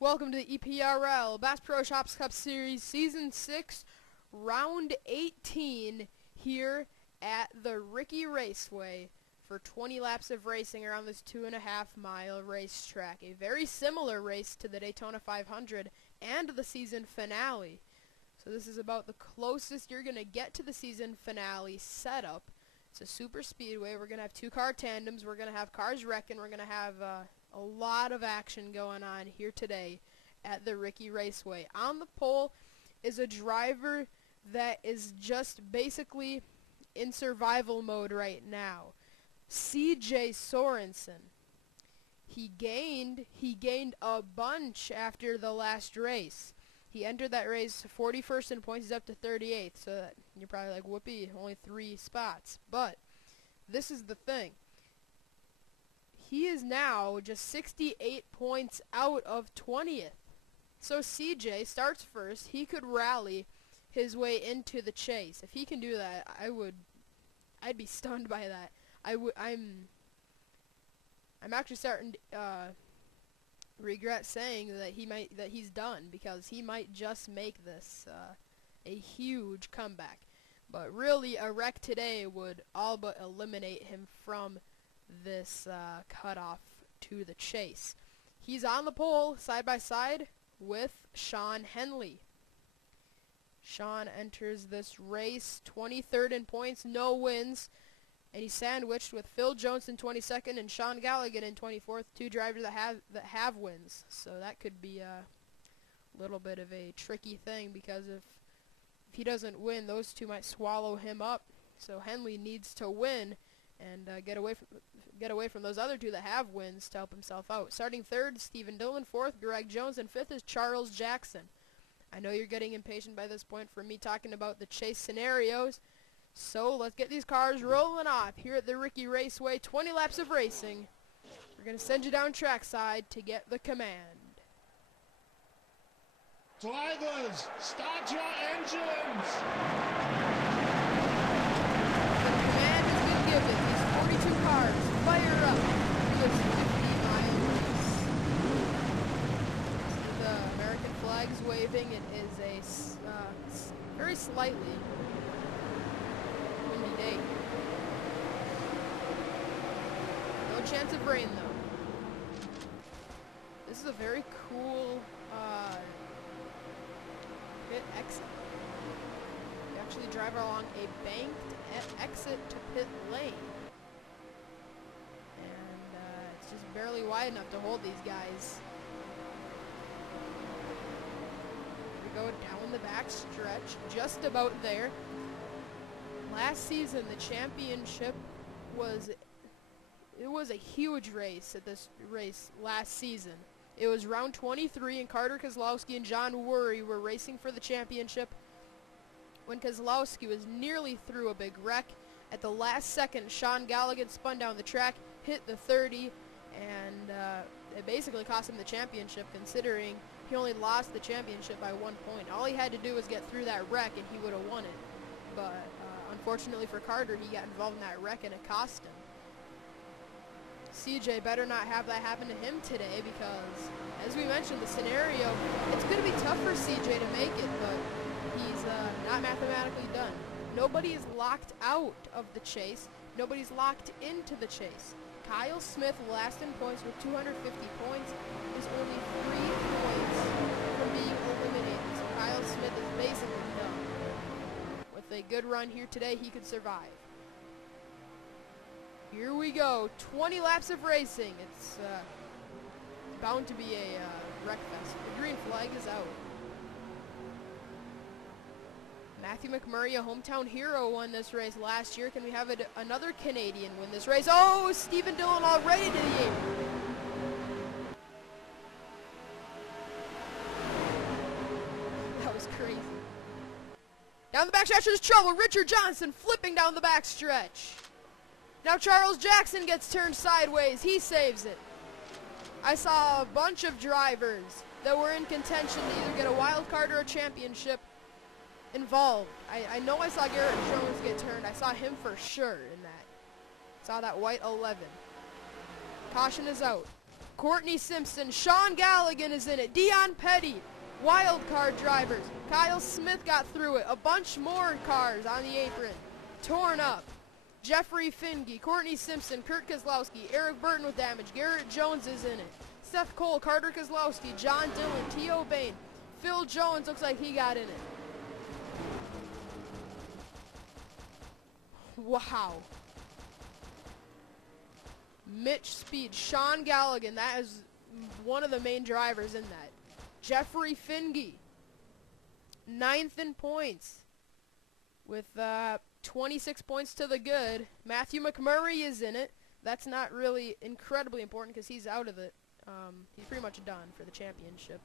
Welcome to the EPRL Bass Pro Shops Cup Series Season 6, Round 18 here at the Ricky Raceway for 20 laps of racing around this 2.5-mile racetrack. A very similar race to the Daytona 500 and the season finale. So this is about the closest you're going to get to the season finale setup. It's a super speedway. We're going to have two-car tandems. We're going to have cars wrecking. We're going to have a lot of action going on here today at the Ricky Raceway. On the pole is a driver that is just basically in survival mode right now. CJ Sorensen. He gained a bunch after the last race. He entered that race 41st in points. He's up to 38th. So that, you're probably like, whoopee, only 3 spots. But this is the thing. He is now just 68 points out of 20th. So CJ starts first. He could rally his way into the chase. If he can do that, I'd be stunned by that. I'm actually starting to regret saying that he's done, because he might just make this a huge comeback. But really, a wreck today would all but eliminate him from this cutoff to the chase. He's on the pole side by side with Sean Henley. Sean enters this race 23rd in points, no wins, and he's sandwiched with Phil Jones in 22nd and Sean Gallagher in 24th, two drivers that have wins. So that could be a little bit of a tricky thing, because if he doesn't win, those two might swallow him up. So Henley needs to win and get away from those other two that have wins to help himself out. Starting third, Stephen Dillon. Fourth, Greg Jones. And fifth is Charles Jackson. I know you're getting impatient by this point for me talking about the chase scenarios, so let's get these cars rolling off here at the Ricky Raceway. 20 laps of racing. We're going to send you down trackside to get the command. Drivers, start your engines! These 42 cars fire up for this 50-mile race. See the American flags waving. It is a very slightly windy day. No chance of rain, though. This is a very cool pit exit. You actually drive along a banked exit to pit lane. And it's just barely wide enough to hold these guys. Here we go down the back stretch, just about there. Last season, the championship was a huge race at this race last season. It was round 23, and Carter Kozlowski and John Worry were racing for the championship when Kozlowski was nearly through a big wreck. At the last second, Sean Gallagher spun down the track, hit the 30, and it basically cost him the championship, considering he only lost the championship by 1 point. All he had to do was get through that wreck, and he would have won it. But unfortunately for Carter, he got involved in that wreck, and it cost him. CJ better not have that happen to him today, because, as we mentioned, the scenario, it's going to be tough for CJ to make it, but he's not mathematically done. Nobody is locked out of the chase. Nobody's locked into the chase. Kyle Smith, last in points with 250 points, is only 3 points from being eliminated. So Kyle Smith is basically done. With a good run here today, he could survive. Here we go, 20 laps of racing. It's bound to be a wreck fest. The green flag is out. Matthew McMurray, a hometown hero, won this race last year. Can we have another Canadian win this race? Oh, Stephen Dillon already to the apron. That was crazy. Down the backstretch, there's trouble. Richard Johnson flipping down the backstretch. Now Charles Jackson gets turned sideways. He saves it. I saw a bunch of drivers that were in contention to either get a wild card or a championship involved. I know I saw Garrett Jones get turned. I saw him for sure in that. Saw that white 11. Caution is out. Courtney Simpson, Sean Galligan is in it, Dion Petty, wild card drivers. Kyle Smith got through it, a bunch more cars on the apron, torn up. Jeffrey Finge, Courtney Simpson, Kurt Kozlowski, Eric Burton with damage, Garrett Jones is in it. Seth Cole, Carter Kozlowski, John Dillon, T.O. Bain, Phil Jones looks like he got in it. Wow. Mitch Speed, Sean Galligan, that is one of the main drivers in that. Jeffrey Finge, 9th in points with 26 points to the good. Matthew McMurray is in it. That's not really incredibly important because he's out of it. He's pretty much done for the championship,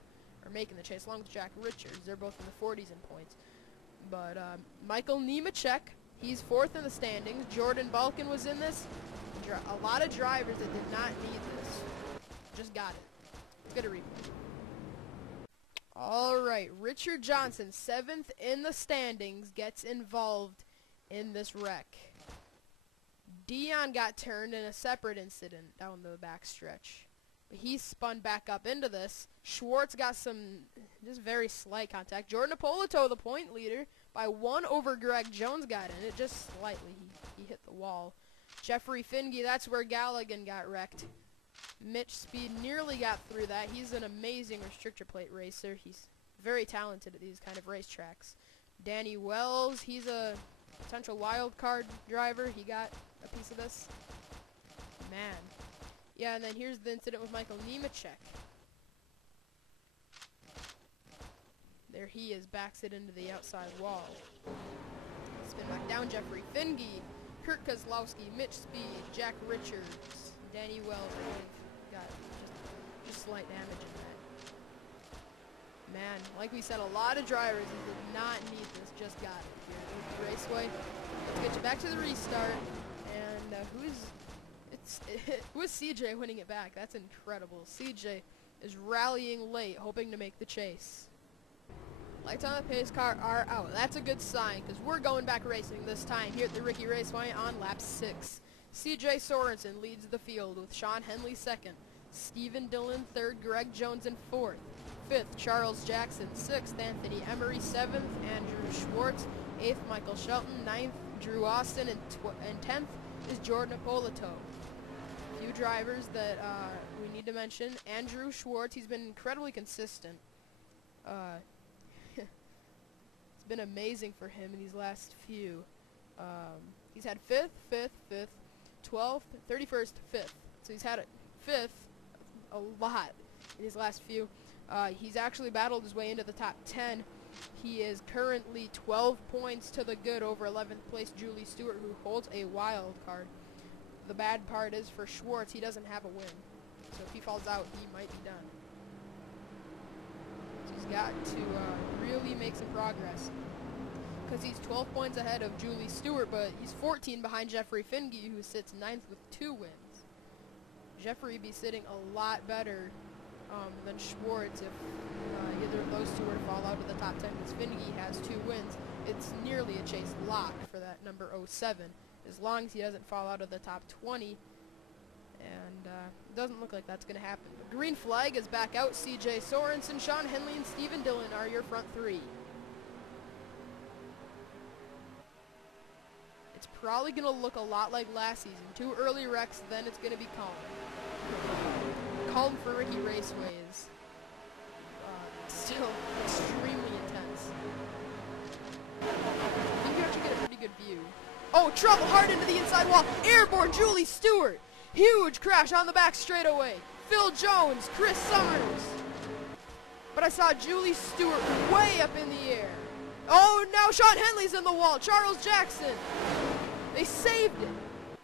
or making the chase, along with Jack Richards. They're both in the 40s in points. But Michael Nemechek, he's 4th in the standings. Jordan Balkin was in this. A lot of drivers that did not need this just got it. Let's get a replay. All right, Richard Johnson, 7th in the standings, gets involved in this wreck. Dion got turned in a separate incident down the backstretch. He spun back up into this. Schwartz got some just very slight contact. Jordan Apolito, the point leader, by 1 over Greg Jones, got in it just slightly. He hit the wall. Jeffrey Finge, that's where Galligan got wrecked. Mitch Speed nearly got through that. He's an amazing restrictor plate racer. He's very talented at these kind of racetracks. Danny Wells, he's a potential wild card driver. He got a piece of this. Man. Yeah, and then here's the incident with Michael Nemechek. There he is, backs it into the outside wall. Spin back down, Jeffrey Finge, Kurt Kozlowski, Mitch Speed, Jack Richards, Danny Wells. Got just slight damage in that. Man, like we said, a lot of drivers who did not need this just got it here at the Raceway. Let's get you back to the restart. And who is CJ winning it back? That's incredible. CJ is rallying late, hoping to make the chase. Lights on the pace car are out. That's a good sign, because we're going back racing this time here at the Ricky Raceway on lap 6. CJ Sorensen leads the field with Sean Henley 2nd, Stephen Dillon 3rd, Greg Jones in 4th, 5th Charles Jackson 6th, Anthony Emery 7th, Andrew Schwartz 8th, Michael Shelton 9th, Drew Austin, and 10th is Jordan Apolito. A few drivers that we need to mention. Andrew Schwartz, he's been incredibly consistent. It's been amazing for him in these last few. He's had 5th, 5th, 5th, 12th, 31st, 5th. So he's had a 5th a lot in his last few. He's actually battled his way into the top 10. He is currently 12 points to the good over 11th place Julie Stewart, who holds a wild card. The bad part is for Schwartz, he doesn't have a win. So if he falls out, he might be done. So he's got to really make some progress, because he's 12 points ahead of Julie Stewart, but he's 14 behind Jeffrey Finge, who sits 9th with 2 wins. Jeffrey be sitting a lot better than Schwartz if either of those two were to fall out of the top 10, because Finge has 2 wins. It's nearly a chase lock for that number 07, as long as he doesn't fall out of the top 20, and it doesn't look like that's going to happen. The green flag is back out. CJ Sorensen, Sean Henley, and Stephen Dillon are your front 3. It's probably going to look a lot like last season. 2 early wrecks, then it's going to be calm. Calm for Ricky Raceway is still extremely intense. I think you actually get a pretty good view. Oh, trouble hard into the inside wall. Airborne Julie Stewart. Huge crash on the back straightaway. Phil Jones, Chris Summers. But I saw Julie Stewart way up in the air. Oh, now Sean Henley's in the wall. Charles Jackson. They saved it.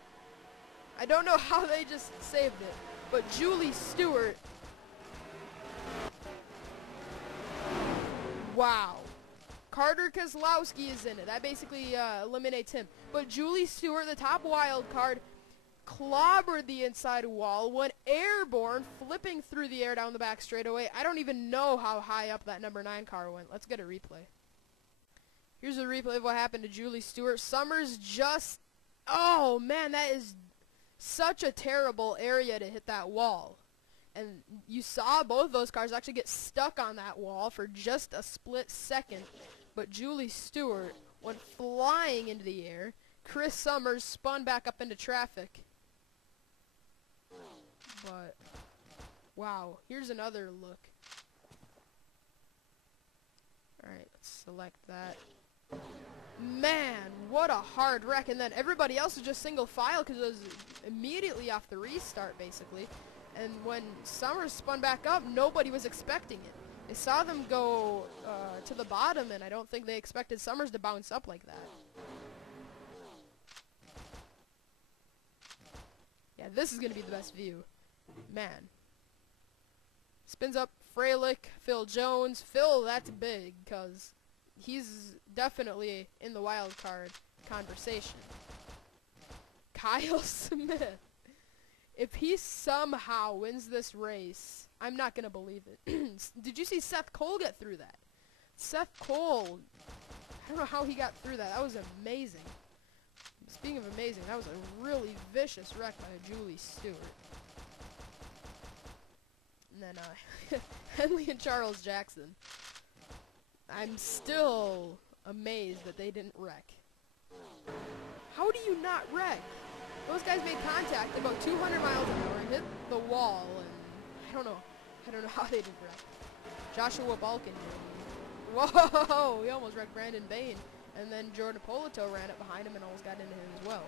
I don't know how they just saved it, but Julie Stewart. Wow. Carter Kozlowski is in it. That basically eliminates him. But Julie Stewart, the top wild card, clobbered the inside wall, went airborne, flipping through the air down the back straightaway. I don't even know how high up that number 9 car went. Let's get a replay. Here's a replay of what happened to Julie Stewart. Summers just... Oh, man, that is such a terrible area to hit that wall. And you saw both those cars actually get stuck on that wall for just a split second. But Julie Stewart went flying into the air. Chris Summers spun back up into traffic. But, wow, here's another look. Alright, let's select that. Man, what a hard wreck. And then everybody else was just single file because it was immediately off the restart, basically. And when Summers spun back up, nobody was expecting it. They saw them go to the bottom, and I don't think they expected Summers to bounce up like that. Yeah, this is going to be the best view. Man. Spins up Freilich, Phil Jones. Phil, that's big, because he's definitely in the wild card conversation. Kyle Smith. If he somehow wins this race, I'm not going to believe it. Did you see Seth Cole get through that? Seth Cole, I don't know how he got through that. That was amazing. Speaking of amazing, that was a really vicious wreck by Julie Stewart. And then Henley and Charles Jackson. I'm still amazed that they didn't wreck. How do you not wreck? Those guys made contact about 200 miles an hour, hit the wall, and I don't know how they didn't wreck. Joshua Balkin. Whoa! He almost wrecked Brandon Bain. And then Jordan Polito ran it behind him and almost got into him as well.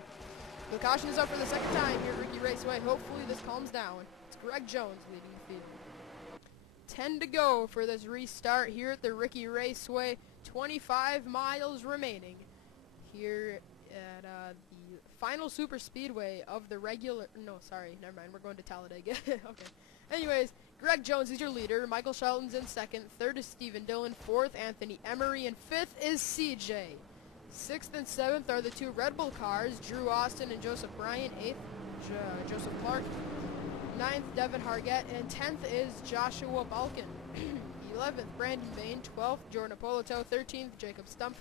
The caution is up for the second time here at Ricky Raceway. Hopefully this calms down. It's Greg Jones leading the field. 10 to go for this restart here at the Ricky Raceway. 25 miles remaining here at the final super speedway of the regular... No, sorry, never mind. We're going to Talladega. Okay. Anyways, Greg Jones is your leader. Michael Shelton's in second. Third is Stephen Dillon. Fourth, Anthony Emery. And fifth is CJ. Sixth and seventh are the two Red Bull cars, Drew Austin and Joseph Bryan. Eighth, Joseph Clark. Ninth, Devin Hargett. And 10th is Joshua Balkin. 11th, Brandon Bain. 12th, Jordan Polito. 13th, Jacob Stumpf.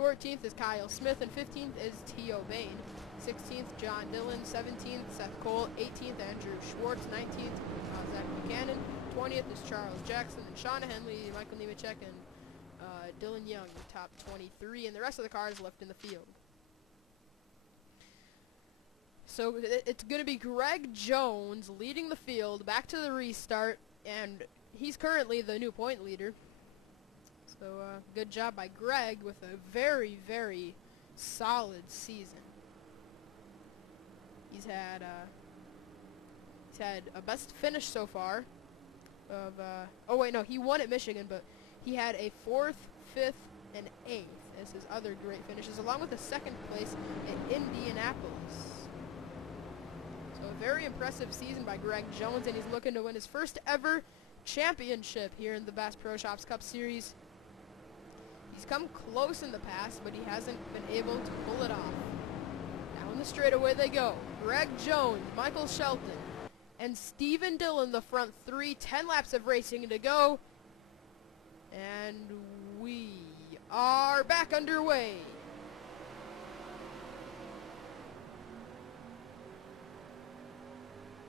14th is Kyle Smith. And 15th is T.O. Bain. 16th, John Dillon. 17th, Seth Cole. 18th, Andrew Schwartz. 19th, Zach Buchanan. 20th is Charles Jackson. And Shauna Henley, Michael Nemechek, and Dylan Young, top 23. And the rest of the cars left in the field. So it's going to be Greg Jones leading the field back to the restart. And he's currently the new point leader. So good job by Greg with a very, very solid season. He's had a best finish so far of oh wait, no, he won at Michigan, but he had a 4th, 5th, and 8th as his other great finishes, along with a 2nd place at Indianapolis. So a very impressive season by Greg Jones, and he's looking to win his first ever championship here in the Bass Pro Shops Cup Series. He's come close in the past, but he hasn't been able to pull it off. Down the straightaway they go. Greg Jones, Michael Shelton, and Stephen Dillon, the front three. 10 laps of racing to go. And we are back underway.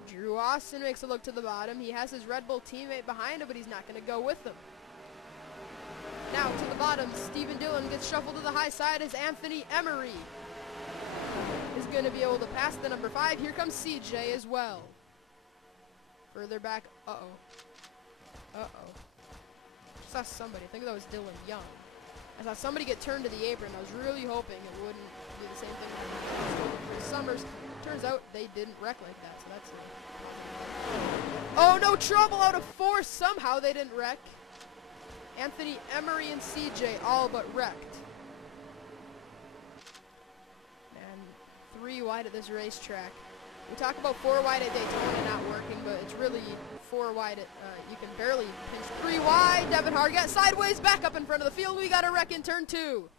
Drew Austin makes a look to the bottom. He has his Red Bull teammate behind him, but he's not going to go with them. Now to the bottom, Stephen Dillon gets shuffled to the high side as Anthony Emery is going to be able to pass the number 5. Here comes CJ as well. Further back, I saw somebody, I think that was Dylan Young. I saw somebody get turned to the apron. I was really hoping it wouldn't do the same thing as Summers. Turns out they didn't wreck like that, so that's nice. Oh, no trouble out of 4. Somehow they didn't wreck. Anthony Emery and CJ all but wrecked. And 3 wide at this racetrack. We talk about 4 wide at Daytona not working, but it's really 4 wide at, you can barely pinch 3 wide. Devin Hargett sideways back up in front of the field. We got a wreck in turn 2.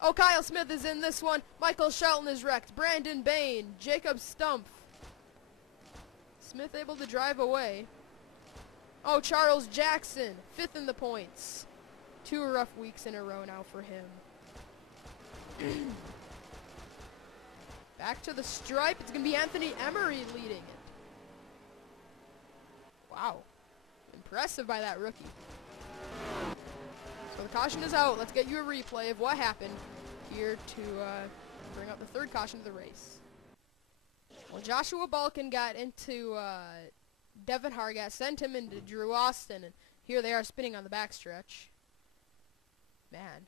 Oh, Kyle Smith is in this one. Michael Shelton is wrecked. Brandon Bain, Jacob Stumpf. Smith able to drive away. Oh, Charles Jackson, 5th in the points. 2 rough weeks in a row now for him. Back to the stripe. It's going to be Anthony Emery leading it. Wow. Impressive by that rookie. So the caution is out. Let's get you a replay of what happened here to bring up the third caution of the race. Well, Joshua Balkin got into Devin Hargat, sent him into Drew Austin, and here they are spinning on the backstretch. Man.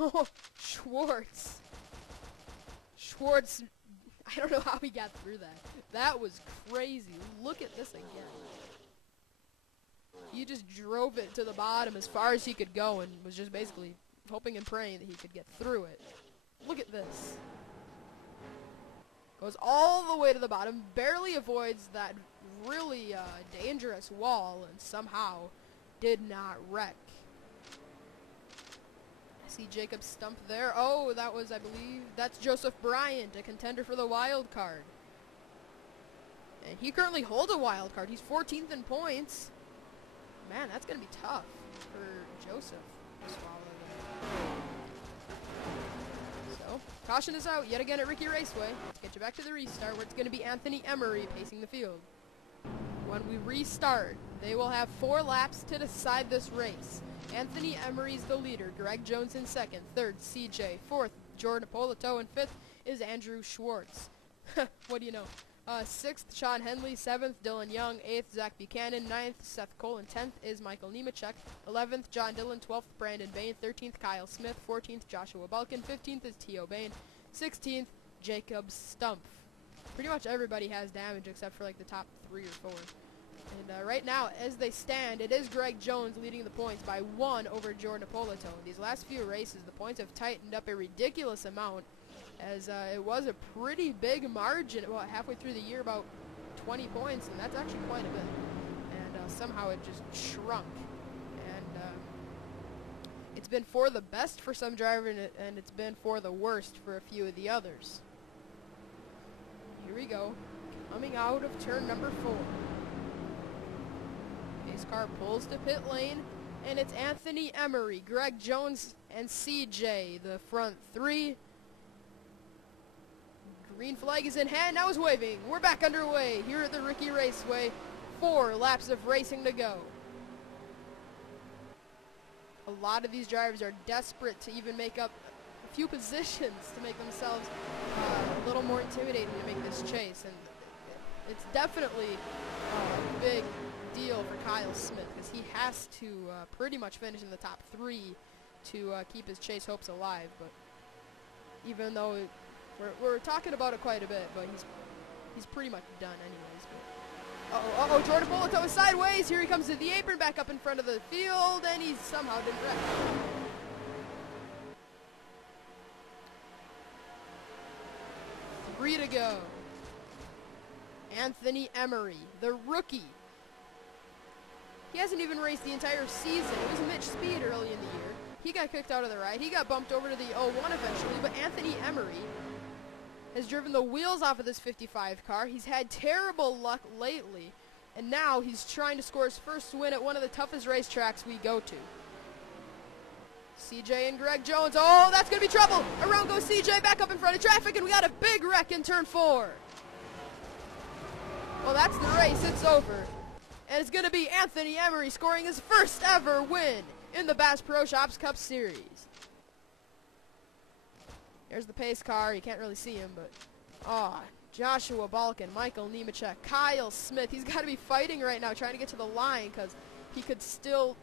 Oh, Schwartz. Schwartz, I don't know how he got through that. That was crazy. Look at this again. He just drove it to the bottom as far as he could go and was just basically hoping and praying that he could get through it. Look at this. Goes all the way to the bottom, barely avoids that really dangerous wall, and somehow did not wreck. I see Jacob Stump there. Oh, that was, I believe, that's Joseph Bryant, a contender for the wild card. And he currently holds a wild card. He's 14th in points. Man, that's going to be tough for Joseph to swallow that. So, caution is out yet again at Ricky Raceway. Let's get you back to the restart where it's going to be Anthony Emery pacing the field. When we restart, they will have 4 laps to decide this race. Anthony Emery's the leader, Greg Jones in second, third CJ, fourth Jordan Polito, and fifth is Andrew Schwartz. What do you know? 6th, Sean Henley. 7th, Dylan Young. 8th, Zach Buchanan. 9th, Seth Cole. And 10th is Michael Nemechek. 11th, John Dillon. 12th, Brandon Bain. 13th, Kyle Smith. 14th, Joshua Balkin. 15th is T.O. Bain. 16th, Jacob Stump. Pretty much everybody has damage except for like the top 3 or 4. And right now, as they stand, it is Greg Jones leading the points by 1 over Jordan Polito. These last few races, the points have tightened up a ridiculous amount, as it was a pretty big margin, well, halfway through the year, about 20 points, and that's actually quite a bit. And somehow it just shrunk. And it's been for the best for some drivers, and it's been for the worst for a few of the others. Here we go, coming out of turn number 4. Pace car pulls to pit lane, and it's Anthony Emery, Greg Jones, and CJ, the front 3. Green flag is in hand, now is waving. We're back underway here at the Ricky Raceway. 4 laps of racing to go. A lot of these drivers are desperate to even make up a few positions to make themselves a little more intimidating to make this chase. And it's definitely a big deal for Kyle Smith, because he has to pretty much finish in the top 3 to keep his chase hopes alive. But even though we're talking about it quite a bit, but he's pretty much done anyways. But Jordan Polito is sideways. Here he comes to the apron, back up in front of the field, and he somehow didn't wreck. 3 to go. Anthony Emery, the rookie. He hasn't even raced the entire season. It was Mitch Speed early in the year. He got kicked out of the ride. He got bumped over to the 01 eventually, but Anthony Emery has driven the wheels off of this 55 car. He's had terrible luck lately, and now he's trying to score his first win at one of the toughest racetracks we go to. CJ and Greg Jones. Oh, that's going to be trouble. Around goes CJ, back up in front of traffic, and we got a big wreck in turn 4. Well, that's the race. It's over. And it's going to be Anthony Emery scoring his first ever win in the Bass Pro Shops Cup Series. Here's the pace car. You can't really see him, but Joshua Balkin, Michael Nemechek, Kyle Smith. He's got to be fighting right now, trying to get to the line, because he could still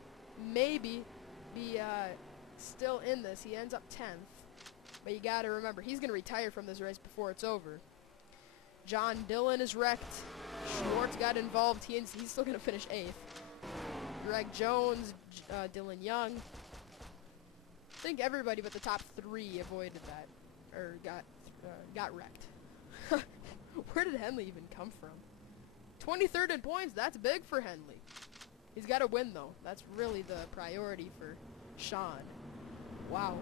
maybe be still in this. He ends up 10th, but you got to remember, he's going to retire from this race before it's over. John Dillon is wrecked. Schwartz got involved. He's still going to finish 8th. Greg Jones, Dylan Young. I think everybody but the top 3 avoided that, or got wrecked. Where did Henley even come from? 23rd in points. That's big for Henley. He's got to win, though. That's really the priority for Sean. Wow.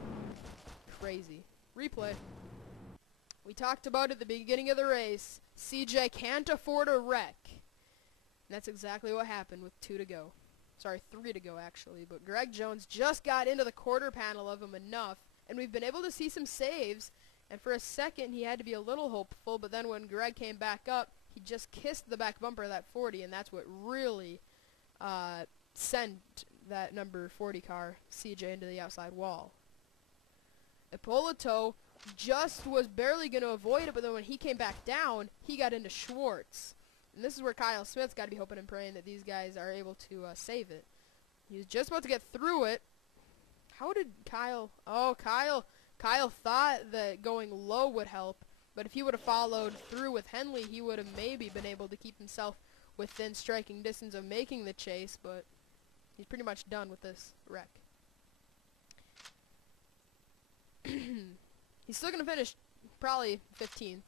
Crazy. Replay. We talked about at the beginning of the race. CJ can't afford a wreck. And that's exactly what happened with 2 to go. Sorry, 3 to go, actually. But Greg Jones just got into the quarter panel of him enough, and we've been able to see some saves. And for a second, he had to be a little hopeful, but then when Greg came back up, He just kissed the back bumper of that 40, and that's what really sent that number 40 car, CJ, into the outside wall. Ippolito just was barely going to avoid it, but then when he came back down, he got into Schwartz. And this is where Kyle Smith's got to be hoping and praying that these guys are able to save it. He was just about to get through it. How did Kyle... Oh, Kyle thought that going low would help, but if he would have followed through with Henley, he would have maybe been able to keep himself within striking distance of making the chase, but he's pretty much done with this wreck. He's still going to finish probably 15th.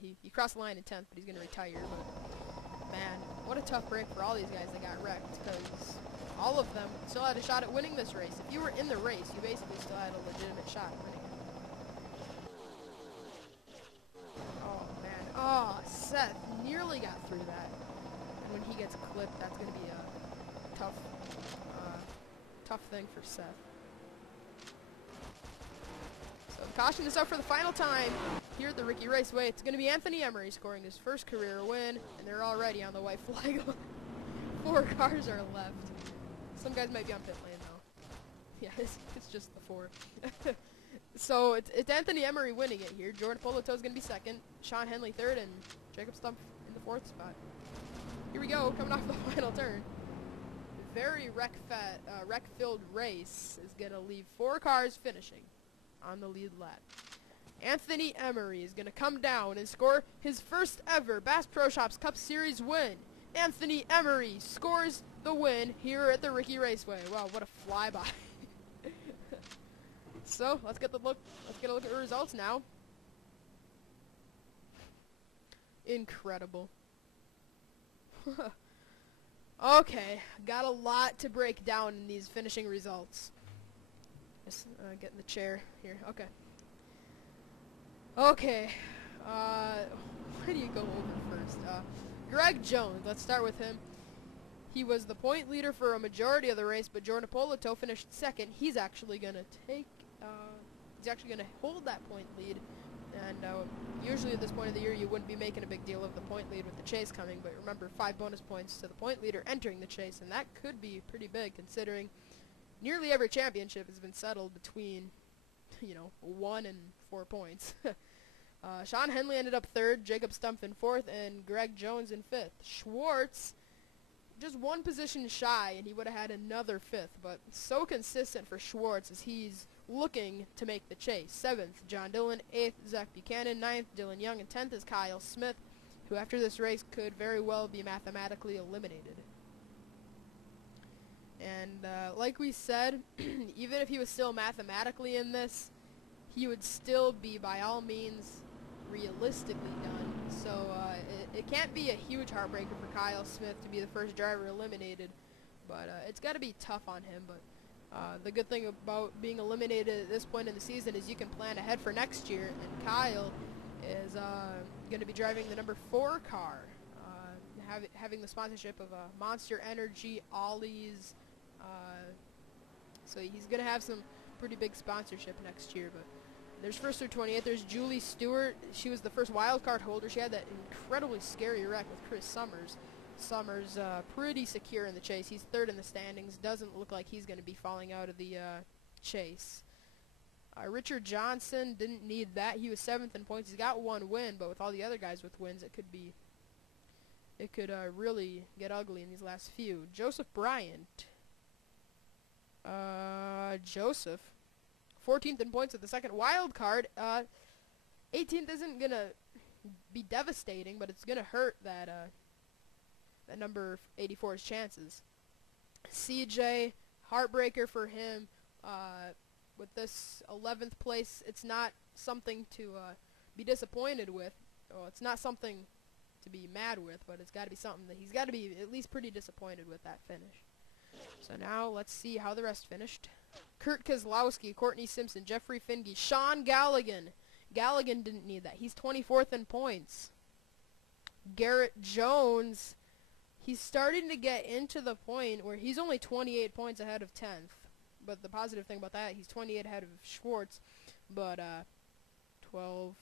He crossed the line in 10th, but he's going to retire. But, man, what a tough break for all these guys that got wrecked, because all of them still had a shot at winning this race. If you were in the race, you basically still had a legitimate shot at winning it. Oh, man. Oh, Seth nearly got through that. And when he gets clipped, that's going to be a tough thing for Seth. So caution is out for the final time here at the Ricky Raceway. It's going to be Anthony Emery scoring his first career win, and they're already on the white flag. 4 cars are left. Some guys might be on pit lane, though. Yeah, it's just the 4. So it's Anthony Emery winning it here. Jordan Ippolito is going to be second. Sean Henley third, and Jacob Stumpf in the 4th spot. Here we go, coming off the final turn. Very wreck-filled race is going to leave 4 cars finishing on the lead lap. Anthony Emery is going to come down and score his first ever Bass Pro Shops Cup Series win. Anthony Emery scores the win here at the Ricky Raceway. Wow, what a flyby. So let's get a look at the results now. Incredible. Okay, got a lot to break down in these finishing results. Just get in the chair here. Okay. Okay. Where do you go over first? Greg Jones. Let's start with him. He was the point leader for a majority of the race, but Jordan Ippolito finished second. He's actually gonna hold that point lead. And usually at this point of the year, you wouldn't be making a big deal of the point lead with the chase coming. But remember, 5 bonus points to the point leader entering the chase, and that could be pretty big considering nearly every championship has been settled between, 1 and 4 points. Sean Henley ended up 3rd, Jacob Stumpf in 4th, and Greg Jones in 5th. Schwartz, just 1 position shy, and he would have had another 5th, but so consistent for Schwartz as he's looking to make the chase. 7th, John Dillon. 8th, Zach Buchanan. 9th, Dylan Young. And 10th is Kyle Smith, who after this race could very well be mathematically eliminated. And like we said, even if he was still mathematically in this, he would still be by all means realistically done. So it can't be a huge heartbreaker for Kyle Smith to be the first driver eliminated, but it's got to be tough on him. But the good thing about being eliminated at this point in the season is you can plan ahead for next year, and Kyle is going to be driving the number 4 car, having the sponsorship of Monster Energy, Ollie's, so he's going to have some pretty big sponsorship next year. But there's first through 28th. There's Julie Stewart. She was the first wild card holder. She had that incredibly scary wreck with Chris Summers. Summers pretty secure in the chase. He's 3rd in the standings. Doesn't look like he's going to be falling out of the chase. Richard Johnson didn't need that. He was 7th in points. He's got 1 win, but with all the other guys with wins, it could really get ugly in these last few. Joseph Bryant. Joseph, 14th in points at the second wild card. 18th isn't going to be devastating, but it's going to hurt that number 84's chances. CJ, heartbreaker for him. With this 11th place, it's not something to be disappointed with. Well, it's not something to be mad with, but it's got to be something that he's got to be at least pretty disappointed with that finish. So now let's see how the rest finished. Kurt Kozlowski, Courtney Simpson, Jeffrey Finge, Sean Galligan. Galligan didn't need that. He's 24th in points. Garrett Jones, he's starting to get into the point where he's only 28 points ahead of 10th. But the positive thing about that, he's 28 ahead of Schwartz. But 12.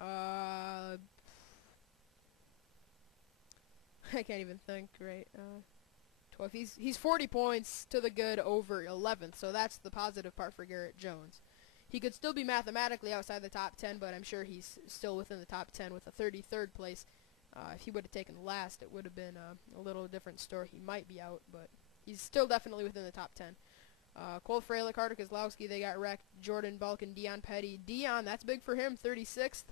I can't even think, right? 12. He's 40 points to the good over 11th, so that's the positive part for Garrett Jones. He could still be mathematically outside the top 10, but I'm sure he's still within the top 10 with a 33rd place. If he would have taken last, it would have been a little different story. He might be out, but he's still definitely within the top 10. Cole Fralick, Carter Kozlowski, they got wrecked. Jordan Bulk and Dion Petty. Dion, that's big for him, 36th.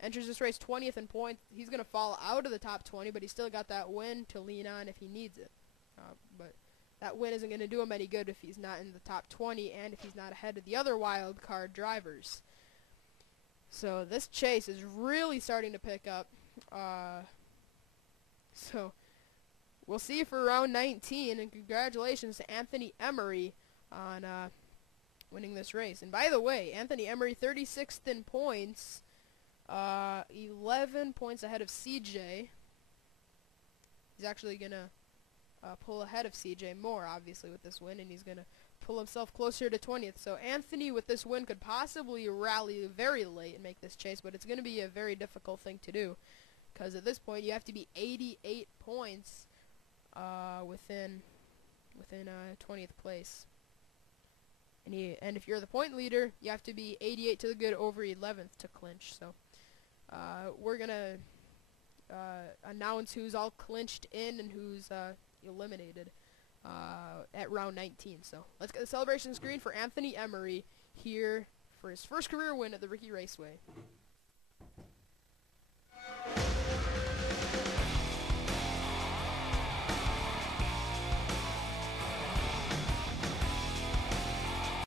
Enters this race 20th in points. He's going to fall out of the top 20, but he's still got that win to lean on if he needs it. But that win isn't going to do him any good if he's not in the top 20 and if he's not ahead of the other wild card drivers. So this chase is really starting to pick up. So we'll see for round 19, and congratulations to Anthony Emery on winning this race. And by the way, Anthony Emery, 36th in points, 11 points ahead of CJ. He's actually going to pull ahead of CJ more, obviously, with this win, and he's going to pull himself closer to 20th. So Anthony, with this win, could possibly rally very late and make this chase, but it's going to be a very difficult thing to do, because at this point you have to be 88 points within 20th place. And if you're the point leader, you have to be 88 to the good over 11th to clinch. So we're going to announce who's all clinched in and who's eliminated at round 19. So let's get the celebration screen for Anthony Emery here for his first career win at the Ricky Raceway.